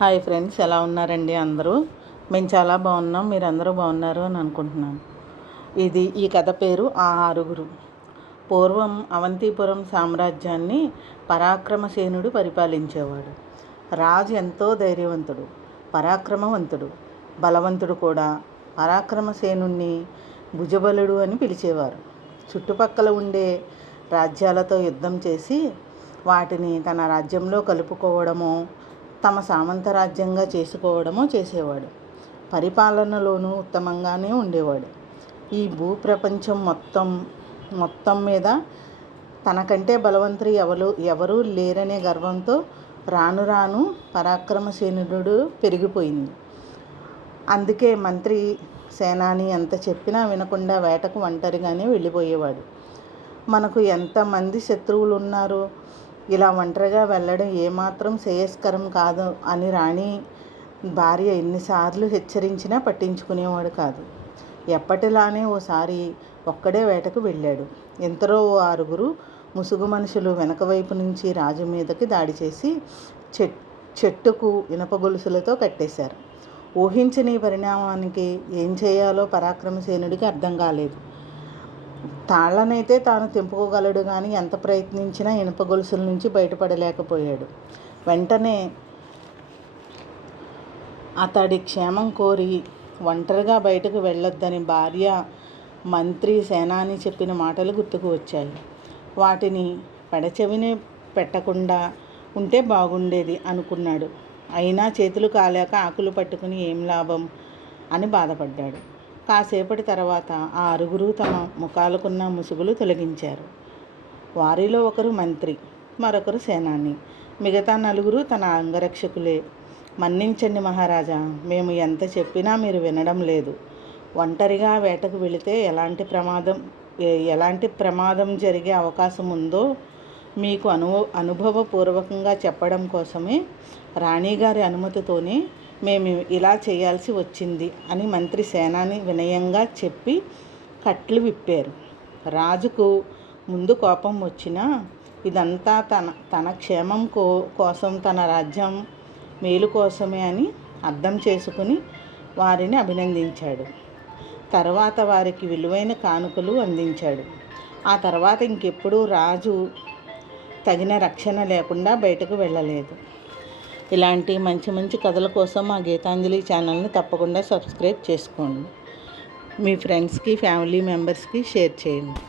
Hi friends ఎలా ఉన్నారండి అందరూ? మేము చాలా బాగున్నాం మీరు అందరూ బాగున్నారు అని అనుకుంటున్నాను. ఇది ఈ కథ పేరు ఆ ఆరుగురు. పూర్వం అవంతిపురం సామ్రాజ్యాన్ని పరాక్రమసేనుడు పరిపాలించేవాడు. రాజు ఎంతో ధైర్యవంతుడు పరాక్రమవంతుడు బలవంతుడు కూడా. పరాక్రమసేనుణ్ణి భుజబలుడు అని పిలిచేవారు. చుట్టుపక్కల ఉండే రాజ్యాలతో యుద్ధం చేసి వాటిని తన రాజ్యంలో కలుపుకోవడమో తమ సామంత రాజ్యంగా చేసుకోవడమో చేసేవాడు. పరిపాలనలోనూ ఉత్తమంగానే ఉండేవాడు. ఈ భూప్రపంచం మొత్తం మొత్తం మీద తనకంటే బలవంతులు ఎవరు ఎవరూ లేరనే గర్వంతో రాను రాను పరాక్రమసేనుడు పెరిగిపోయింది. అందుకే మంత్రి సేనాని ఎంత చెప్పినా వినకుండా వేటకు ఒంటరిగానే వెళ్ళిపోయేవాడు. మనకు ఎంతమంది శత్రువులు ఉన్నారు ఇలా ఒంటరిగా వెళ్ళడం ఏమాత్రం శ్రేయస్కరం కాదు అని రాణి భార్య ఎన్నిసార్లు హెచ్చరించినా పట్టించుకునేవాడు కాదు. ఎప్పటిలానే ఓసారి ఒక్కడే వేటకు వెళ్ళాడు. ఇంతలో ఓ ఆరుగురు ముసుగు మనుషులు వెనక వైపు నుంచి రాజు మీదకి దాడి చేసి చెట్ చెట్టుకు ఇనప గొలుసులతో కట్టేశారు. ఊహించని పరిణామానికి ఏం చేయాలో పరాక్రమసేనుడికి అర్థం కాలేదు. తాళ్ళనైతే తాను తెంపుకోగలడు కానీ ఎంత ప్రయత్నించినా ఇనుప గొలుసుల నుంచి బయటపడలేకపోయాడు. వెంటనే అతడి క్షేమం కోరి ఒంటరిగా బయటకు వెళ్ళొద్దని భార్య మంత్రి సేనాని చెప్పిన మాటలు గుర్తుకు వచ్చాయి. వాటిని పెడచెవిని పెట్టకుండా ఉంటే బాగుండేది అనుకున్నాడు. అయినా చేతులు కాలేక ఆకులు పట్టుకుని ఏం లాభం అని బాధపడ్డాడు. కాసేపటి తర్వాత ఆ ఆరుగురు తమ ముఖాలకున్న ముసుగులు తొలగించారు. వారిలో ఒకరు మంత్రి మరొకరు సేనాని. మిగతా నలుగురు తన అంగరక్షకులే. మన్నించండి మహారాజా మేము ఎంత చెప్పినా మీరు వినడం లేదు. ఒంటరిగా వేటకు వెళితే ఎలాంటి ప్రమాదం ఎలాంటి ప్రమాదం జరిగే అవకాశం ఉందో మీకు అను అనుభవపూర్వకంగా చెప్పడం కోసమే రాణిగారి అనుమతితోనే మేము ఇలా చేయాల్సి వచ్చింది అని మంత్రి సేనాని వినయంగా చెప్పి కట్లు విప్పారు. రాజుకు ముందు కోపం వచ్చినా ఇదంతా తన తన క్షేమం కో కోసం తన రాజ్యం మేలు కోసమే అని అర్థం చేసుకుని వారిని అభినందించాడు. తర్వాత వారికి విలువైన కానుకలు అందించాడు. ఆ తర్వాత ఇంకెప్పుడూ రాజు తగిన రక్షణ లేకుండా బయటకు వెళ్ళలేదు. ఇలాంటి మంచి మంచి కథల కోసం మా గీతాంజలి ఛానల్ని తప్పకుండా సబ్స్క్రైబ్ చేసుకోండి. మీ ఫ్రెండ్స్కి ఫ్యామిలీ మెంబర్స్కి షేర్ చేయండి.